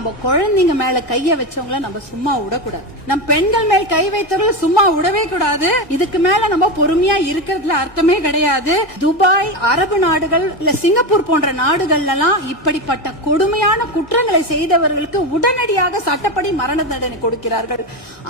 நம்ம குழந்தைங்க மேல கைய வச்சவங்கள நம்ம சும்மா விடக்கூடாது. நம் பெண்கள் மேல் கை வைத்தவர்கள் சும்மா விடவே கூடாது. இதுக்கு மேல நம்ம பொறுமையா இருக்கிறதுல அர்த்தமே கிடையாது. துபாய், அரபு நாடுகள், இல்ல சிங்கப்பூர் போன்ற நாடுகள்ல எல்லாம் இப்படிப்பட்ட கொடுமையான குற்றங்களை செய்தவர்களுக்கு உடனடியாக சட்டப்படி மரண தண்டனை கொடுக்கிறார்கள்.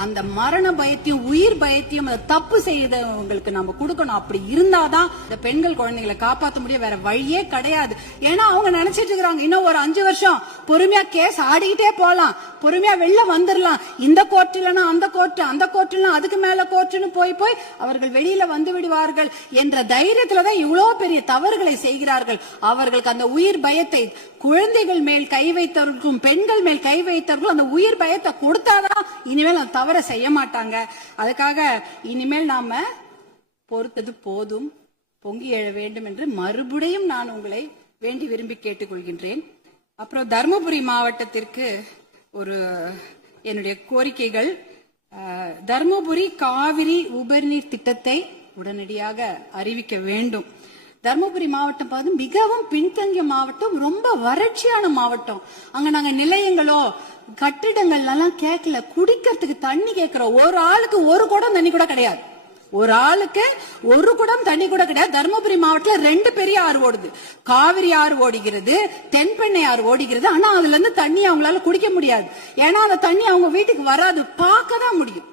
அந்த மரண பயத்தையும் உயிர் பயத்தையும் தப்பு செய்தவங்களுக்கு நம்ம கொடுக்கணும். அப்படி இருந்தாதான் இந்த பெண்கள் குழந்தைகளை காப்பாற்ற முடியும். வேற வழியே கிடையாது. ஏன்னா அவங்க நினைச்சிட்டு இருக்காங்க இன்னும் ஒரு 5 வருஷம் பொறுமையா கேஸ் ஆடிக்கிட்டே போலாம், பொறுமையா வெளில வந்துடலாம். இந்த கோர்ட் இல்லனா அந்த கோர்ட், அந்த கோர்ட் இல்லனா அதுக்கு மேல கோர்ட்னு போய் போய் அவர்கள் வெளியில வந்து விடுவார்கள் என்ற தைரியத்துலதான் இவ்வளவு பெரிய தவறுகளை செய்கிறார்கள். அவர்களுக்கு அந்த உயிர் பயத்தை, குழந்தைகள் மேல் கை வைத்தவர்களுக்கும் பெண்கள் மேல் கை வைத்தவர்களும் அந்த உயிர் பயத்தை கொடுத்தாதான் இனிமேல் அந்த தவறை செய்ய மாட்டாங்க. அதுக்காக இனிமேல் நாம பொறுத்தது போதும், பொங்கி எழ வேண்டும் என்று மறுபடியும் நான் உங்களை வேண்டி விரும்பி கேட்டுக்கொள்கின்றேன். அப்புறம் தர்மபுரி மாவட்டத்திற்கு ஒரு என்னுடைய கோரிக்கைகள். தர்மபுரி காவிரி உபரிநீர் திட்டத்தை உடனடியாக அறிவிக்க வேண்டும். தர்மபுரி மாவட்டம் மிகவும் பின்தங்கிய மாவட்டம், ரொம்ப வறட்சியான மாவட்டம். அங்க நாங்க நிலையங்களோ கட்டிடங்கள் எல்லாம் கேட்கல, குடிக்கிறதுக்கு தண்ணி கேட்கிறோம். ஒரு ஆளுக்கு ஒரு குடம் தண்ணி கூட கிடையாது. ஒரு ஆளுக்கு ஒரு குடம் தண்ணி கூட கிடையாது. தர்மபுரி மாவட்டத்தில் 2 பெரிய ஆறு ஓடுது. காவிரி ஆறு ஓடுகிறது, தென்பெண்ணை ஆறு ஓடுகிறது. ஆனா அதுல இருந்து தண்ணி அவங்களால குடிக்க முடியாது. ஏன்னா அந்த தண்ணி அவங்க வீட்டுக்கு வராது, பார்க்க தான் முடியும்.